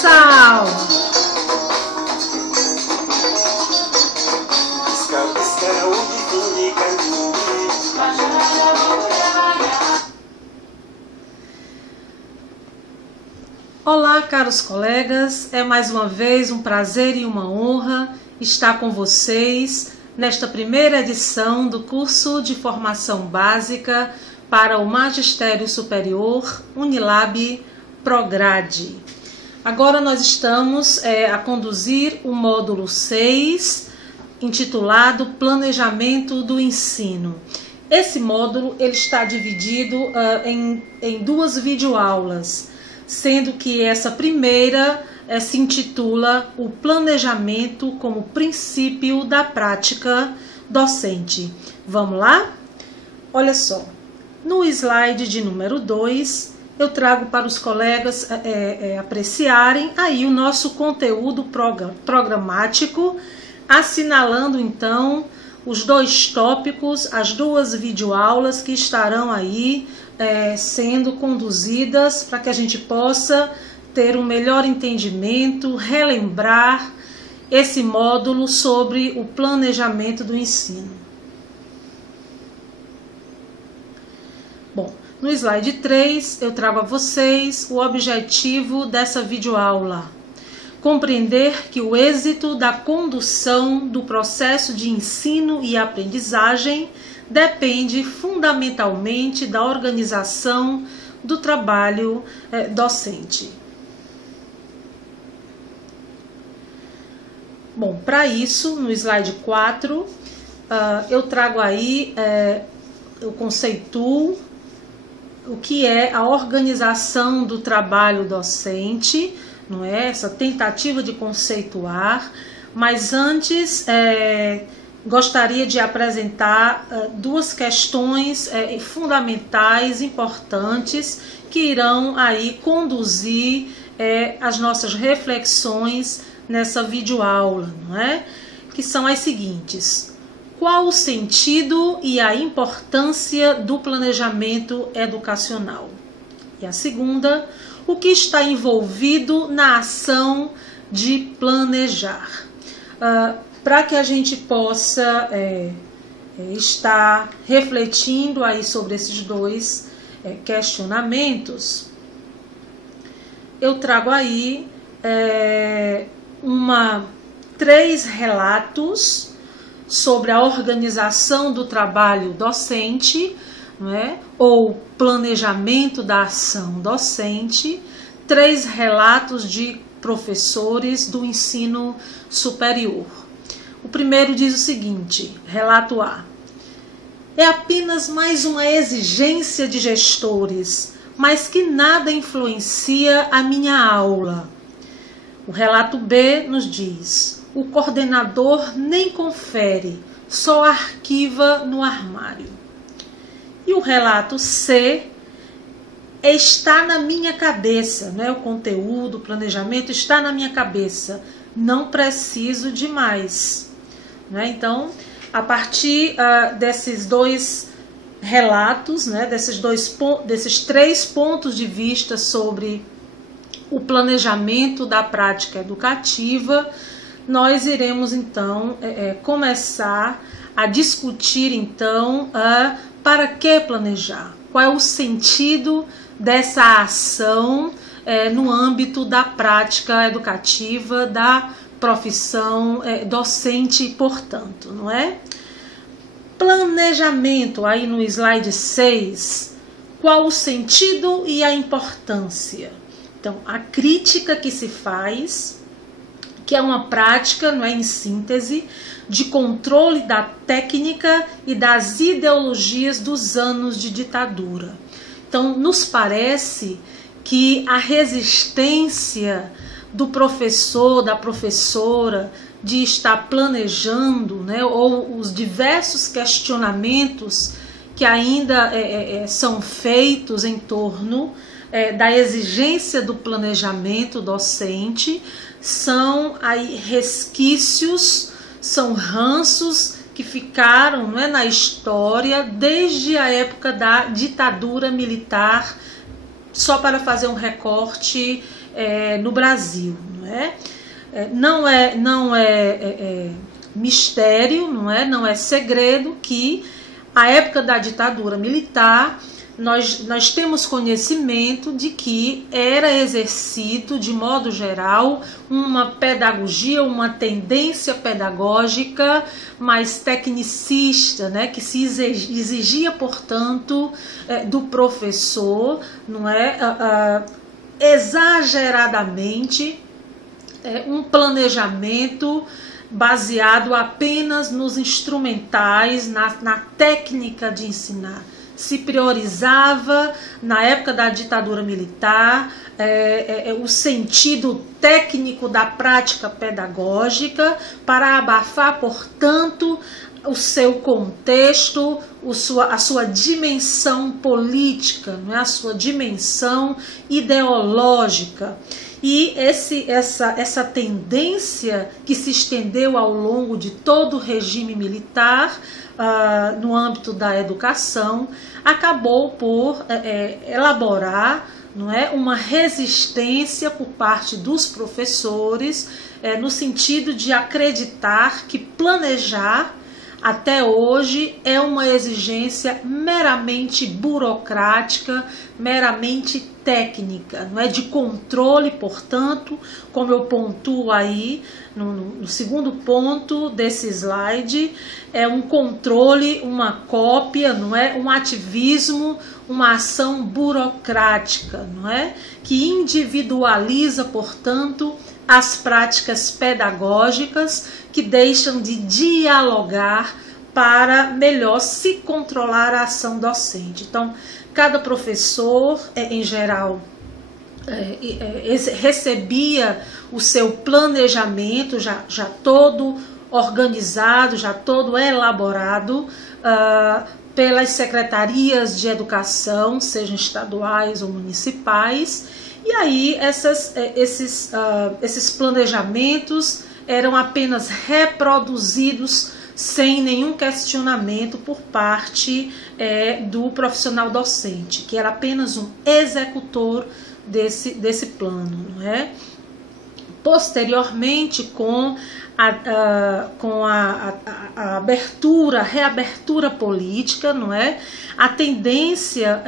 Sal. Olá, caros colegas, é mais uma vez um prazer e uma honra estar com vocês nesta primeira edição do curso de formação básica para o Magistério Superior Unilab Prograde. Agora nós estamos a conduzir o módulo 6, intitulado Planejamento do Ensino. Esse módulo ele está dividido em duas videoaulas, sendo que essa primeira se intitula O Planejamento como Princípio da Prática Docente. Vamos lá? Olha só, no slide de número 2, eu trago para os colegas apreciarem aí o nosso conteúdo programático, assinalando então os dois tópicos, as duas videoaulas que estarão aí sendo conduzidas para que a gente possa ter um melhor entendimento, relembrar esse módulo sobre o planejamento do ensino. Bom, no slide 3 eu trago a vocês o objetivo dessa videoaula. Compreender que o êxito da condução do processo de ensino e aprendizagem depende fundamentalmente da organização do trabalho docente. Bom, para isso, no slide 4, eu trago aí, eu conceituo o que é a organização do trabalho docente, não é? Essa tentativa de conceituar, mas antes gostaria de apresentar duas questões fundamentais, importantes, que irão aí conduzir as nossas reflexões nessa videoaula, não é? Que são as seguintes: qual o sentido e a importância do planejamento educacional? E a segunda, o que está envolvido na ação de planejar? Para que a gente possa estar refletindo aí sobre esses dois questionamentos, eu trago aí 3 relatos sobre a organização do trabalho docente, não é? Ou planejamento da ação docente, 3 relatos de professores do ensino superior. O primeiro diz o seguinte, relato A: é apenas mais uma exigência de gestores, mas que nada influencia a minha aula. O relato B nos diz: o coordenador nem confere, só arquiva no armário. E o relato C: está na minha cabeça, né? O conteúdo, o planejamento está na minha cabeça, não preciso de mais. Né? Então, a partir desses dois relatos, né? desses 3 pontos de vista sobre o planejamento da prática educativa, nós iremos então começar a discutir então para que planejar, qual é o sentido dessa ação no âmbito da prática educativa, da profissão docente, portanto, não é? Planejamento, aí no slide 6, qual o sentido e a importância? Então, a crítica que se faz, que é uma prática, não é, em síntese, de controle da técnica e das ideologias dos anos de ditadura. Então, nos parece que a resistência do professor, da professora, de estar planejando, né, ou os diversos questionamentos que ainda são feitos em torno da exigência do planejamento docente, são aí resquícios, são ranços que ficaram, não é, na história desde a época da ditadura militar, só para fazer um recorte no Brasil, não é? Não é mistério, não é segredo que a época da ditadura militar nós temos conhecimento de que era exercido, de modo geral, uma pedagogia, uma tendência pedagógica mais tecnicista, né, que se exigia, portanto, do professor, não é, exageradamente, um planejamento baseado apenas nos instrumentais, na técnica de ensinar. Se priorizava, na época da ditadura militar, o sentido técnico da prática pedagógica para abafar, portanto, o seu contexto, a sua dimensão política, não é? A sua dimensão ideológica. E essa tendência que se estendeu ao longo de todo o regime militar, no âmbito da educação, acabou por elaborar, não é, uma resistência por parte dos professores, no sentido de acreditar que planejar até hoje é uma exigência meramente burocrática, meramente técnica, não é, de controle, portanto, como eu pontuo aí no segundo ponto desse slide, é um controle, uma cópia, não é, um ativismo, uma ação burocrática, não é, que individualiza, portanto, as práticas pedagógicas, que deixam de dialogar para melhor se controlar a ação docente. Então, cada professor, em geral, recebia o seu planejamento já todo organizado, já todo elaborado pelas secretarias de educação, sejam estaduais ou municipais, e aí esses planejamentos eram apenas reproduzidos sem nenhum questionamento por parte do profissional docente, que era apenas um executor desse plano, não é? Posteriormente, com a reabertura política, não é? A tendência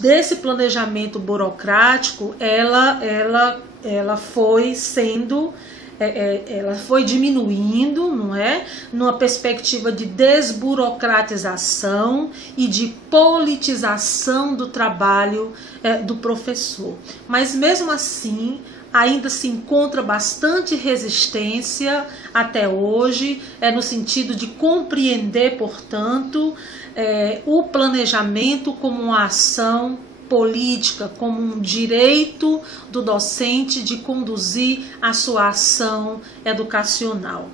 desse planejamento burocrático, ela foi sendo, ela foi diminuindo, não é? Numa perspectiva de desburocratização e de politização do trabalho do professor. Mas mesmo assim, ainda se encontra bastante resistência até hoje, no sentido de compreender, portanto, o planejamento como uma ação política, como um direito do docente de conduzir a sua ação educacional.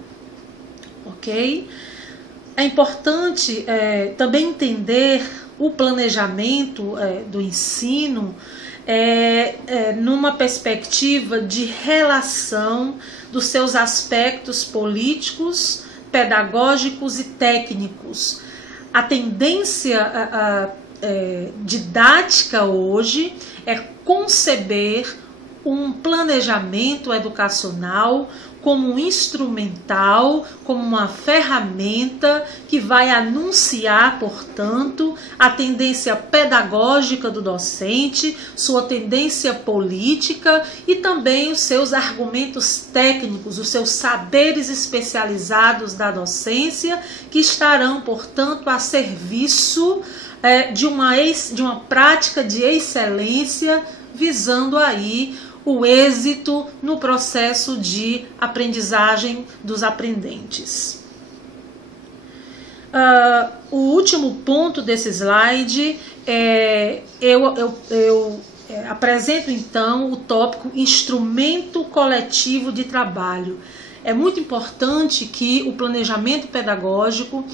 Ok? É importante também entender o planejamento do ensino numa perspectiva de relação dos seus aspectos políticos, pedagógicos e técnicos. A tendência didática hoje é conceber um planejamento educacional como um instrumental, como uma ferramenta que vai anunciar, portanto, a tendência pedagógica do docente, sua tendência política e também os seus argumentos técnicos, os seus saberes especializados da docência, que estarão, portanto, a serviço de uma prática de excelência, visando aí o êxito no processo de aprendizagem dos aprendentes. O último ponto desse slide, eu apresento então o tópico instrumento coletivo de trabalho. É muito importante que o planejamento pedagógico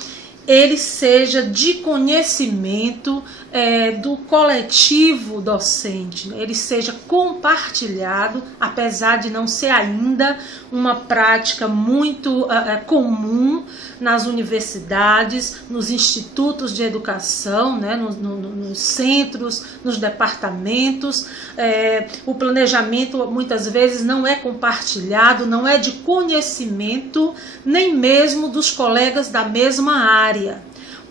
ele seja de conhecimento do coletivo docente, ele seja compartilhado, apesar de não ser ainda uma prática muito comum nas universidades, nos institutos de educação, né, nos centros, nos departamentos. O planejamento muitas vezes não é compartilhado, não é de conhecimento nem mesmo dos colegas da mesma área.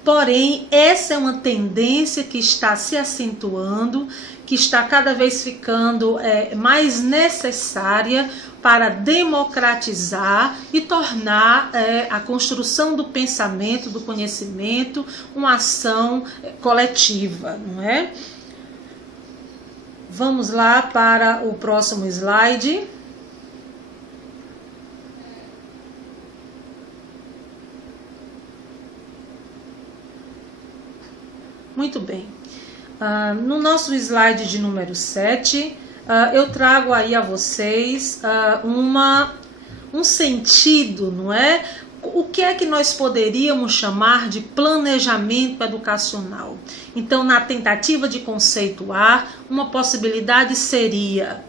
Porém, essa é uma tendência que está se acentuando, que está cada vez ficando mais necessária para democratizar e tornar a construção do pensamento, do conhecimento, uma ação coletiva, não é? Vamos lá para o próximo slide. Muito bem. No nosso slide de número 7, eu trago aí a vocês um sentido, não é? O que é que nós poderíamos chamar de planejamento educacional? Então, na tentativa de conceituar, uma possibilidade seria: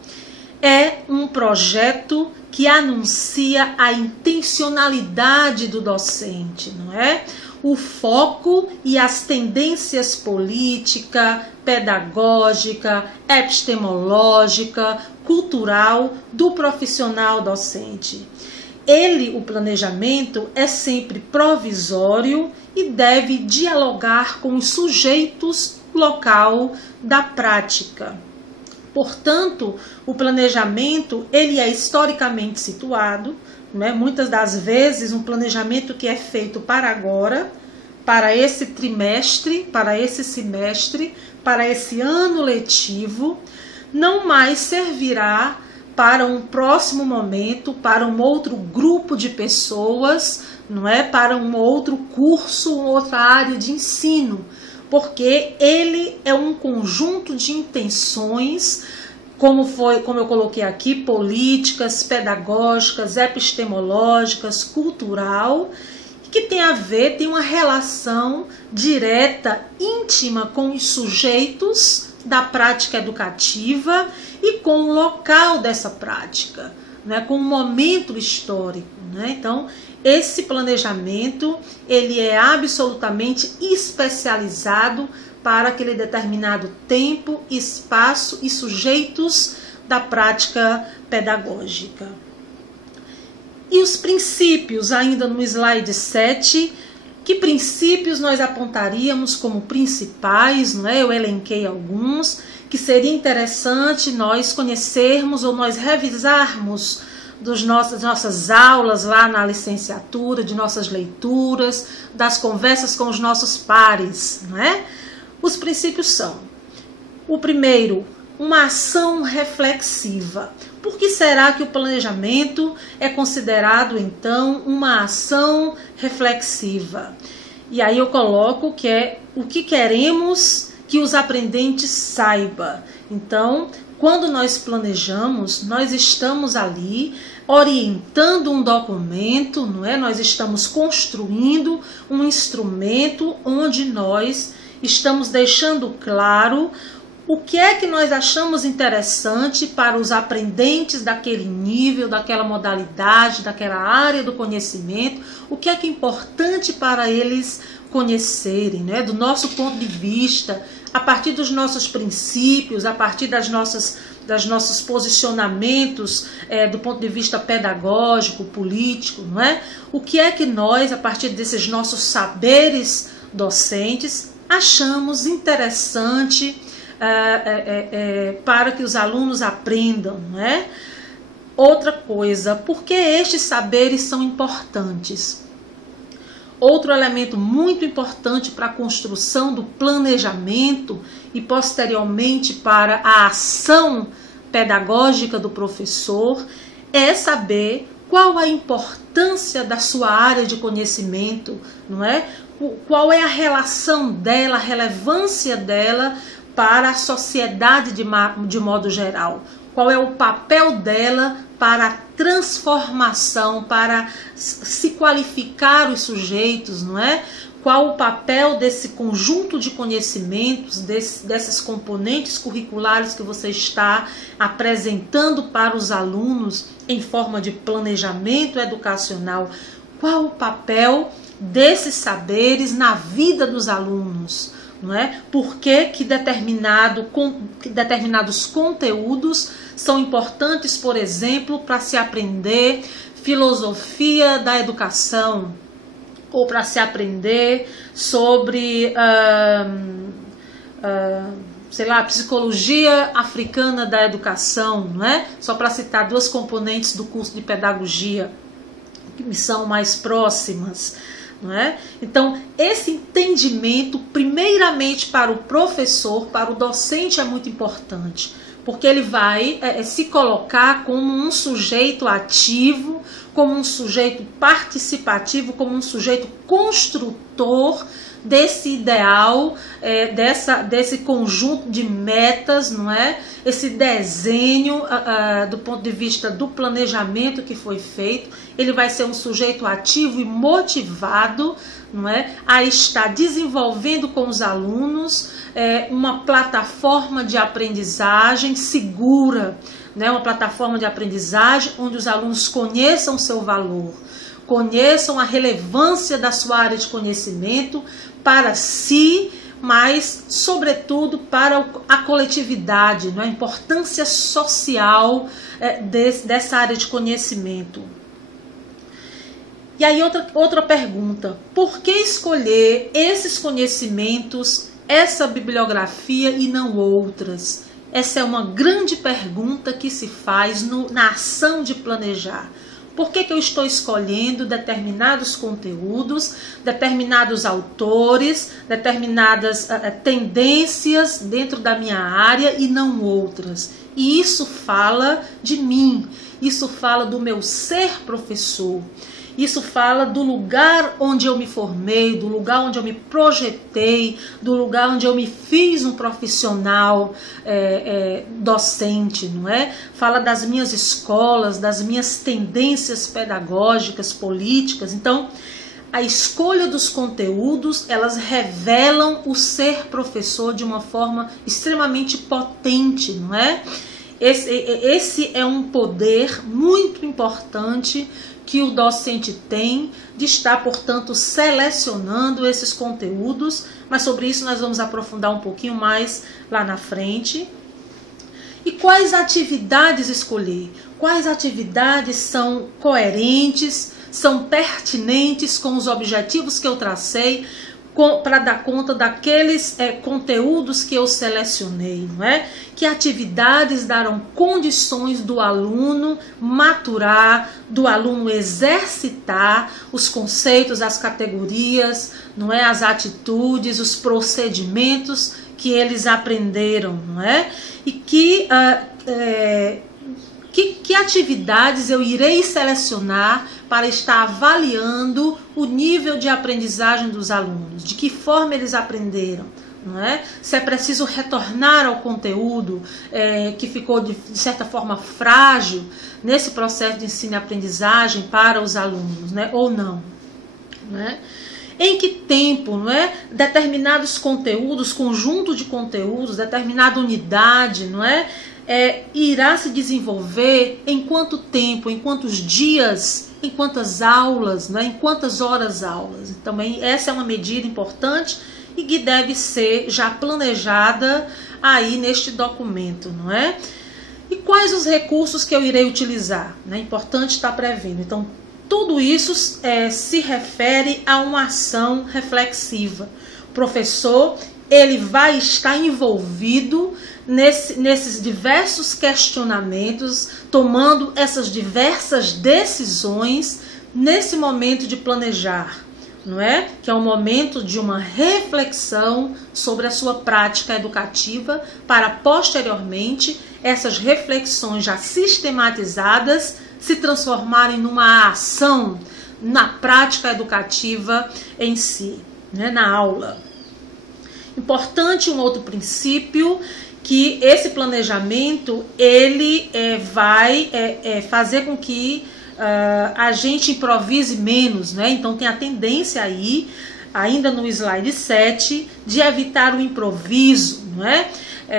um projeto que anuncia a intencionalidade do docente, não é? O foco e as tendências política, pedagógica, epistemológica, cultural do profissional docente. O planejamento, é sempre provisório e deve dialogar com os sujeitos local da prática. Portanto, o planejamento, ele é historicamente situado, né? Muitas das vezes um planejamento que é feito para agora, para esse trimestre, para esse semestre, para esse ano letivo, não mais servirá para um próximo momento, para um outro grupo de pessoas, não é? Para um outro curso, outra área de ensino, porque ele é um conjunto de intenções, como eu coloquei aqui, políticas, pedagógicas, epistemológicas, cultural, que tem uma relação direta, íntima com os sujeitos da prática educativa e com o local dessa prática, né, com o momento histórico, né? Então, esse planejamento, ele é absolutamente especializado para aquele determinado tempo, espaço e sujeitos da prática pedagógica. E os princípios, ainda no slide 7, que princípios nós apontaríamos como principais, não é? Eu elenquei alguns, que seria interessante nós conhecermos ou nós revisarmos das nossas aulas lá na licenciatura, de nossas leituras, das conversas com os nossos pares, não é? Os princípios são: o primeiro, uma ação reflexiva. Por que será que o planejamento é considerado, então, uma ação reflexiva? E aí eu coloco que é o que queremos que os aprendentes saibam. Então, quando nós planejamos, nós estamos ali orientando um documento, não é? Nós estamos construindo um instrumento onde nós estamos deixando claro o que é que nós achamos interessante para os aprendentes daquele nível, daquela modalidade, daquela área do conhecimento, o que é que é importante para eles conhecerem, né? Do nosso ponto de vista, a partir dos nossos princípios, a partir dos nossos posicionamentos do ponto de vista pedagógico, político, não é? O que é que nós, a partir desses nossos saberes docentes, achamos interessante para que os alunos aprendam, não é? Outra coisa, por que estes saberes são importantes? Outro elemento muito importante para a construção do planejamento e posteriormente para a ação pedagógica do professor é saber qual a importância da sua área de conhecimento, não é? Qual é a relação dela, a relevância dela para a sociedade de modo geral. Qual é o papel dela para a transformação, para se qualificar os sujeitos, não é? qual o papel desse conjunto de conhecimentos, desses componentes curriculares que você está apresentando para os alunos em forma de planejamento educacional, qual o papel desses saberes na vida dos alunos, não é? Por que determinados conteúdos são importantes, por exemplo, para se aprender filosofia da educação, ou para se aprender sobre, sei lá, psicologia africana da educação, não é? Só para citar duas componentes do curso de pedagogia que me são mais próximas, não é? Então, esse entendimento, primeiramente para o professor, para o docente, é muito importante, porque ele vai se colocar como um sujeito ativo, como um sujeito participativo, como um sujeito construtor desse ideal, desse conjunto de metas, não é? Esse desenho do ponto de vista do planejamento que foi feito. Ele vai ser um sujeito ativo e motivado, não é? A estar desenvolvendo com os alunos uma plataforma de aprendizagem segura, né? Uma plataforma de aprendizagem onde os alunos conheçam seu valor, conheçam a relevância da sua área de conhecimento para si, mas, sobretudo, para a coletividade, né? A importância social dessa área de conhecimento. E aí outra pergunta, por que escolher esses conhecimentos, essa bibliografia e não outras? Essa é uma grande pergunta que se faz na ação de planejar. Por que eu estou escolhendo determinados conteúdos, determinados autores, determinadas tendências dentro da minha área e não outras? E isso fala de mim, isso fala do meu ser professor. Isso fala do lugar onde eu me formei, do lugar onde eu me projetei, do lugar onde eu me fiz um profissional docente, não é? Fala das minhas escolas, das minhas tendências pedagógicas, políticas. Então, a escolha dos conteúdos, elas revelam o ser professor de uma forma extremamente potente, não é? Esse é um poder muito importante que o docente tem de estar, portanto, selecionando esses conteúdos, mas sobre isso nós vamos aprofundar um pouquinho mais lá na frente. E quais atividades escolher? Quais atividades são coerentes, são pertinentes com os objetivos que eu tracei, para dar conta daqueles conteúdos que eu selecionei, não é? Que atividades darão condições do aluno maturar, do aluno exercitar os conceitos, as categorias, não é? As atitudes, os procedimentos que eles aprenderam, não é? E que atividades eu irei selecionar para estar avaliando o nível de aprendizagem dos alunos, de que forma eles aprenderam, não é? Se é preciso retornar ao conteúdo que ficou de certa forma frágil nesse processo de ensino e aprendizagem para os alunos, né? Ou não, não é? Em que tempo, não é? Determinados conteúdos, conjunto de conteúdos, determinada unidade, não é? Irá se desenvolver em quanto tempo, em quantos dias, em quantas aulas, né? Em quantas horas aulas. Também essa é uma medida importante e que deve ser já planejada aí neste documento, não é? E quais os recursos que eu irei utilizar? É importante estar prevendo. Então, tudo isso se refere a uma ação reflexiva. O professor, ele vai estar envolvido nesses diversos questionamentos, tomando essas diversas decisões nesse momento de planejar, não é? Que é um momento de uma reflexão sobre a sua prática educativa, para posteriormente essas reflexões já sistematizadas se transformarem numa ação na prática educativa em si, né? Na aula. Importante um outro princípio, que esse planejamento ele vai fazer com que a gente improvise menos, né? Então tem a tendência aí ainda no slide 7, de evitar o improviso, não é?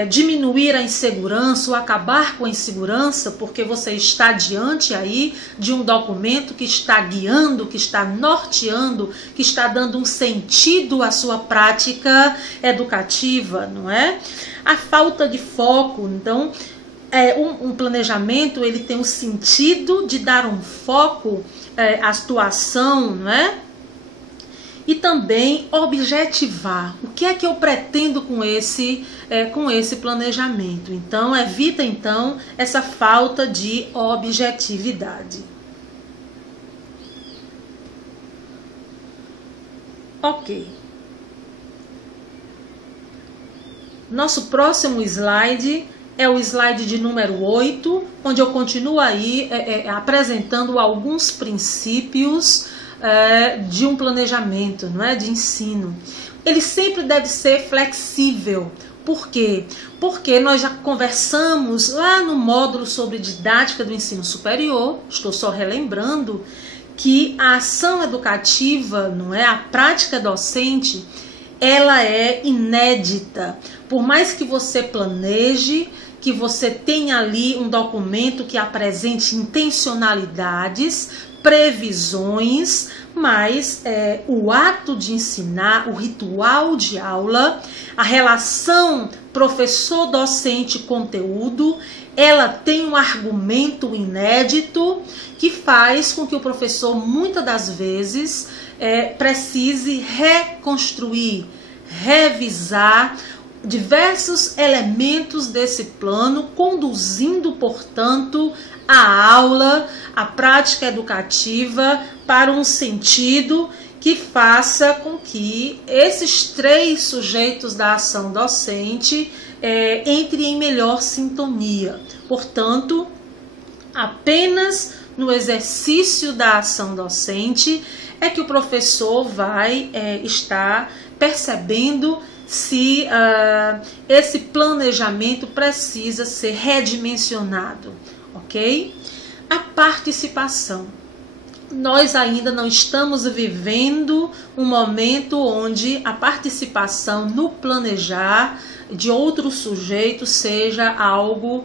Diminuir a insegurança ou acabar com a insegurança, porque você está diante aí de um documento que está guiando, que está norteando, que está dando um sentido à sua prática educativa, não é? A falta de foco, então, um planejamento, ele tem o sentido de dar um foco à situação, não é? E também objetivar. O que é que eu pretendo com esse planejamento? Então, evita então essa falta de objetividade. Ok. Nosso próximo slide é o slide de número 8, onde eu continuo aí apresentando alguns princípios de um planejamento, não é? De ensino. Ele sempre deve ser flexível. Por quê? Porque nós já conversamos lá no módulo sobre didática do ensino superior, estou só relembrando, que a ação educativa, não é? A prática docente, ela é inédita. Por mais que você planeje, que você tenha ali um documento que apresente intencionalidades, previsões, mas o ato de ensinar, o ritual de aula, a relação professor-docente-conteúdo, ela tem um argumento inédito que faz com que o professor, muitas das vezes, precise reconstruir, revisar diversos elementos desse plano, conduzindo, portanto, a aula, a prática educativa para um sentido que faça com que esses 3 sujeitos da ação docente entrem em melhor sintonia. Portanto, apenas no exercício da ação docente é que o professor vai estar percebendo se esse planejamento precisa ser redimensionado, ok? A participação. Nós ainda não estamos vivendo um momento onde a participação no planejar de outros sujeitos seja algo,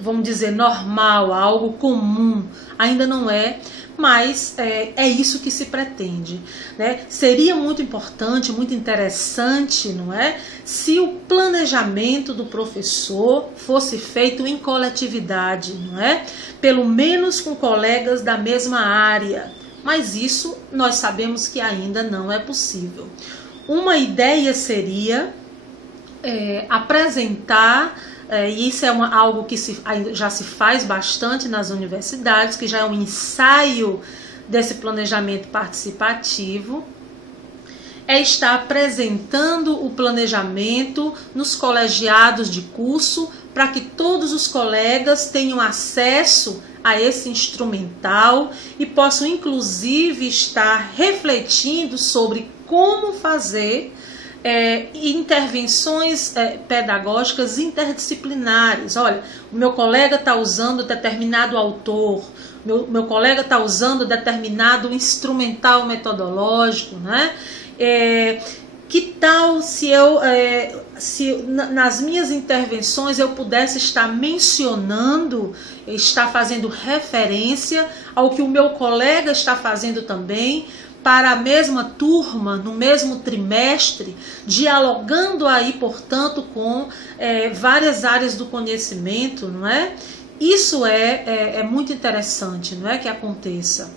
vamos dizer, normal, algo comum. Ainda não é, mas é isso que se pretende, né? Seria muito importante, muito interessante, não é? Se o planejamento do professor fosse feito em coletividade, não é? Pelo menos com colegas da mesma área, mas isso nós sabemos que ainda não é possível. Uma ideia seria apresentar, e isso é algo que já se faz bastante nas universidades, que já é um ensaio desse planejamento participativo, estar apresentando o planejamento nos colegiados de curso para que todos os colegas tenham acesso a esse instrumental e possam inclusive estar refletindo sobre como fazer intervenções pedagógicas interdisciplinares. Olha, o meu colega está usando determinado autor, meu colega está usando determinado instrumental metodológico, né? Que tal se nas minhas intervenções eu pudesse estar mencionando, estar fazendo referência ao que o meu colega está fazendo também, para a mesma turma, no mesmo trimestre, dialogando aí, portanto, com várias áreas do conhecimento, não é? Isso é muito interessante, não é, que aconteça,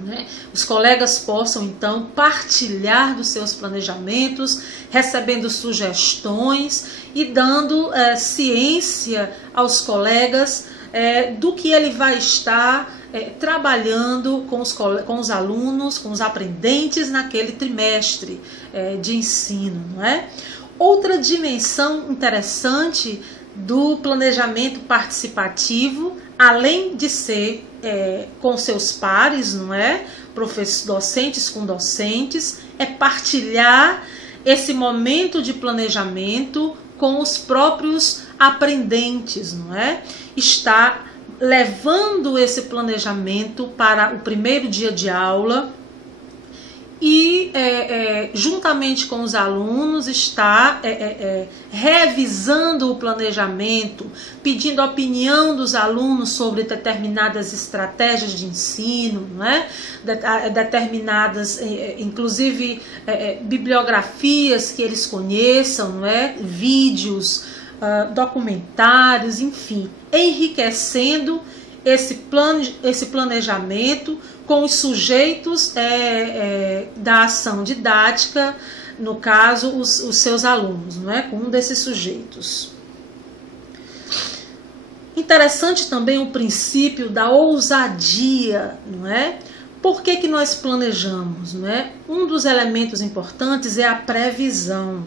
né? Os colegas possam, então, partilhar dos seus planejamentos, recebendo sugestões e dando ciência aos colegas do que ele vai estar trabalhando com os alunos, com os aprendentes naquele trimestre de ensino, não é? Outra dimensão interessante do planejamento participativo, além de ser com seus pares, não é? Docentes com docentes, é partilhar esse momento de planejamento com os próprios aprendentes, não é? Está levando esse planejamento para o primeiro dia de aula e juntamente com os alunos está revisando o planejamento, pedindo a opinião dos alunos sobre determinadas estratégias de ensino, não é? Determinadas, inclusive bibliografias que eles conheçam, não é? Vídeos, documentários, enfim, enriquecendo esse planejamento com os sujeitos da ação didática, no caso, os seus alunos, não é? Com um desses sujeitos. Interessante também o princípio da ousadia, não é? Por que nós planejamos, não é? Um dos elementos importantes é a previsão.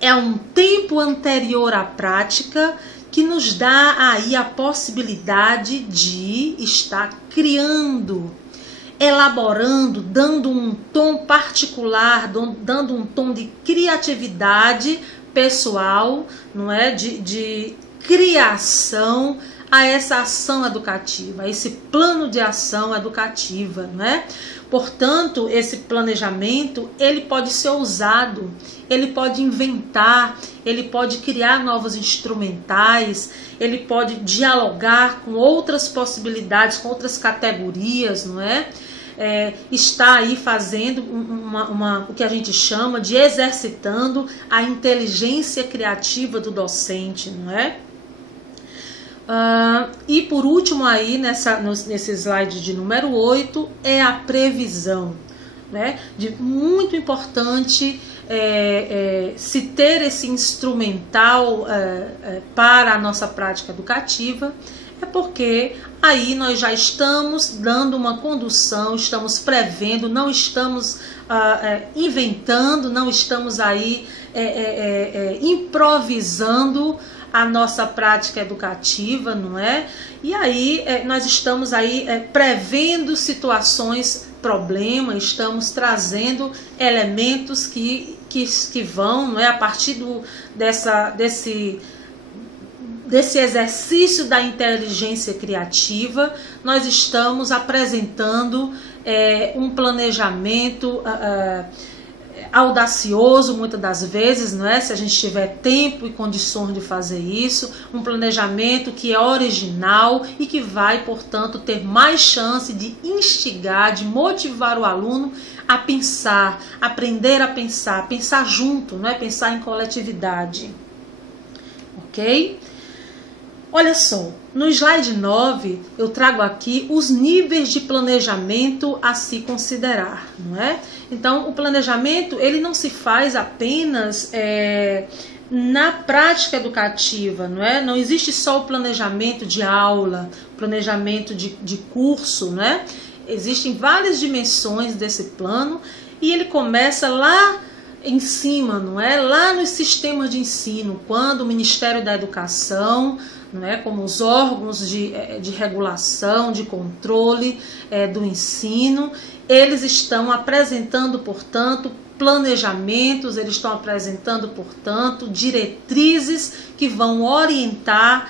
É um tempo anterior à prática que nos dá aí a possibilidade de estar criando, elaborando, dando um tom particular, dando um tom de criatividade pessoal, não é? De criação a essa ação educativa, a esse plano de ação educativa, não é? Portanto, esse planejamento, ele pode ser ousado, ele pode inventar, ele pode criar novos instrumentais, ele pode dialogar com outras possibilidades, com outras categorias, não é? Está aí fazendo o que a gente chama de exercitando a inteligência criativa do docente, não é? E por último aí nesse slide de número 8 é a previsão, né? Muito importante se ter esse instrumental para a nossa prática educativa, porque aí nós já estamos dando uma condução, estamos prevendo, não estamos inventando, não estamos aí improvisando a nossa prática educativa, não é? E aí nós estamos aí prevendo situações, problemas, estamos trazendo elementos que vão, não é? A partir desse exercício da inteligência criativa, nós estamos apresentando um planejamento audacioso, muitas das vezes, não é? Se a gente tiver tempo e condições de fazer isso, um planejamento que é original e que vai, portanto, ter mais chance de instigar, de motivar o aluno a pensar, aprender a pensar junto, não é? Pensar em coletividade. Ok? Olha só, no slide 9 eu trago aqui os níveis de planejamento a se considerar, não é? Então, o planejamento, ele não se faz apenas na prática educativa, não é? Não existe só o planejamento de aula, planejamento de curso, não é? Existem várias dimensões desse plano e ele começa lá em cima, não é? Lá nos sistemas de ensino, quando o Ministério da Educação, não é? Como os órgãos de regulação, de controle do ensino, eles estão apresentando, portanto, planejamentos, eles estão apresentando, portanto, diretrizes que vão orientar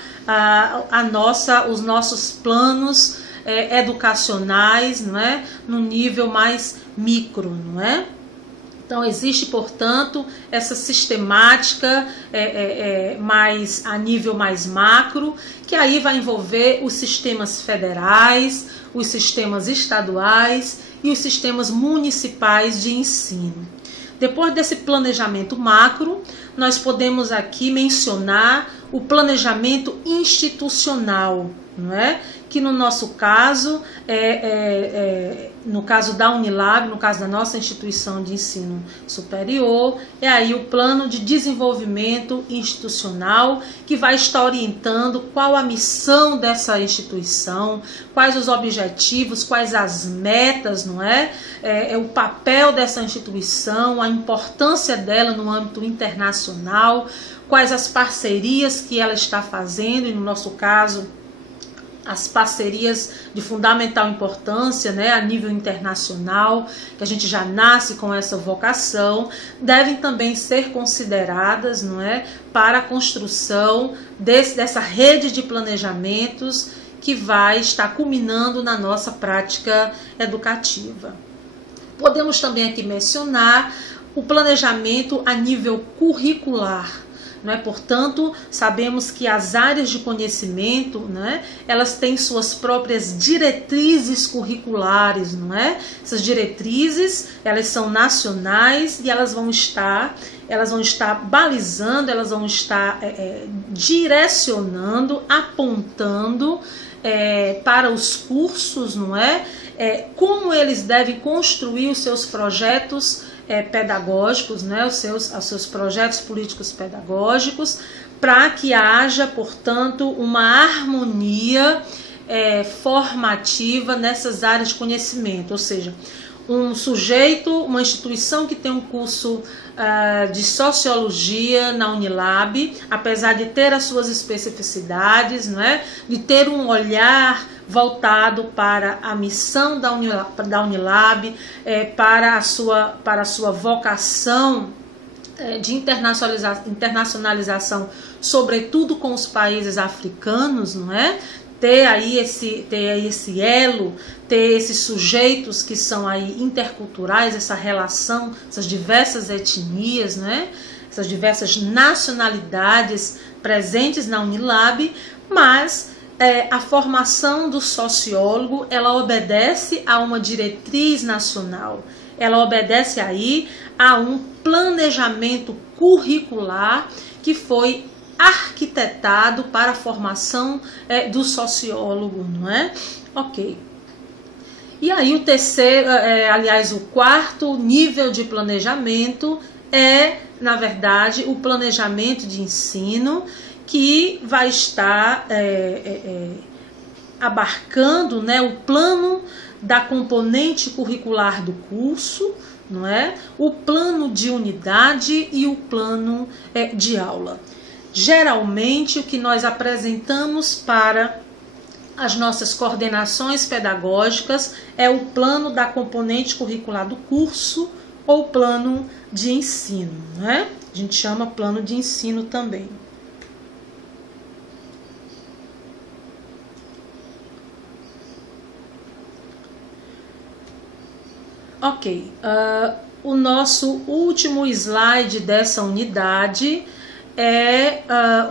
os nossos planos educacionais, não é? No nível mais micro, não é? Então, existe, portanto, essa sistemática mais a nível mais macro, que aí vai envolver os sistemas federais, os sistemas estaduais e os sistemas municipais de ensino. Depois desse planejamento macro, nós podemos aqui mencionar o planejamento institucional, não é? Que no nosso caso, no caso da Unilab, no caso da nossa instituição de ensino superior, é aí o plano de desenvolvimento institucional que vai estar orientando qual a missão dessa instituição, quais os objetivos, quais as metas, não é? O papel dessa instituição, a importância dela no âmbito internacional, quais as parcerias que ela está fazendo, e no nosso caso, as parcerias de fundamental importância, né, a nível internacional, que a gente já nasce com essa vocação, devem também ser consideradas, não é, para a construção dessa rede de planejamentos que vai estar culminando na nossa prática educativa. Podemos também aqui mencionar o planejamento a nível curricular. Não é? Portanto, sabemos que as áreas de conhecimento, né, elas têm suas próprias diretrizes curriculares, não é? Essas diretrizes, elas são nacionais e elas vão estar balizando, elas vão estar direcionando, apontando para os cursos, não é? Como eles devem construir os seus projetos pedagógicos, né, os seus projetos políticos pedagógicos, para que haja, portanto, uma harmonia formativa nessas áreas de conhecimento, ou seja, um sujeito, uma instituição que tem um curso de sociologia na Unilab, apesar de ter as suas especificidades, não é? De ter um olhar voltado para a missão da Unilab, para a sua vocação de internacionalização, sobretudo com os países africanos, não é? Ter aí esse elo, ter esses sujeitos que são aí interculturais, essa relação, essas diversas etnias, né? Essas diversas nacionalidades presentes na Unilab, mas a formação do sociólogo, ela obedece a uma diretriz nacional, ela obedece aí a um planejamento curricular que foi arquitetado para a formação do sociólogo, não é? Ok. E aí o terceiro, o quarto nível de planejamento na verdade, o planejamento de ensino, que vai estar abarcando, né, o plano da componente curricular do curso, não é? O plano de unidade e o plano de aula. Geralmente, o que nós apresentamos para as nossas coordenações pedagógicas é o plano da componente curricular do curso ou plano de ensino, né? A gente chama plano de ensino também. Ok, o nosso último slide dessa unidade é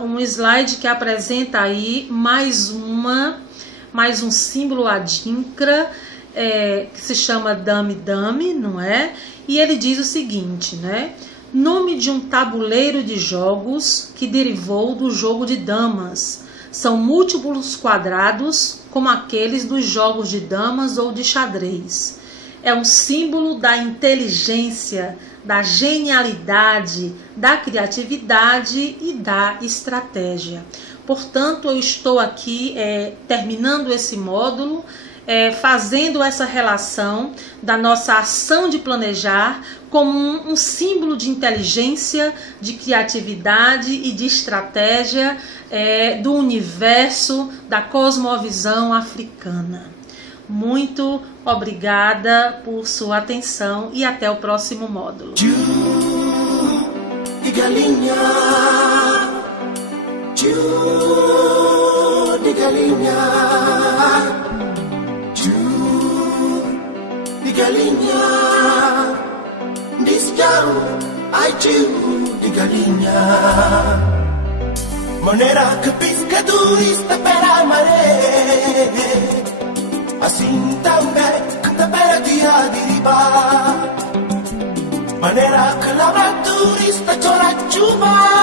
um slide que apresenta aí mais um símbolo adinkra, que se chama Dame Dame, não é? E ele diz o seguinte, né? Nome de um tabuleiro de jogos que derivou do jogo de damas. São múltiplos quadrados, como aqueles dos jogos de damas ou de xadrez. É um símbolo da inteligência, da genialidade, da criatividade e da estratégia. Portanto, eu estou aqui terminando esse módulo, fazendo essa relação da nossa ação de planejar como um símbolo de inteligência, de criatividade e de estratégia do universo, da cosmovisão africana. Muito obrigada por sua atenção e até o próximo módulo. Maneira que pescadorista para a maré, assim também canta para dia de riba. Maneira que lavradorista chora chuva.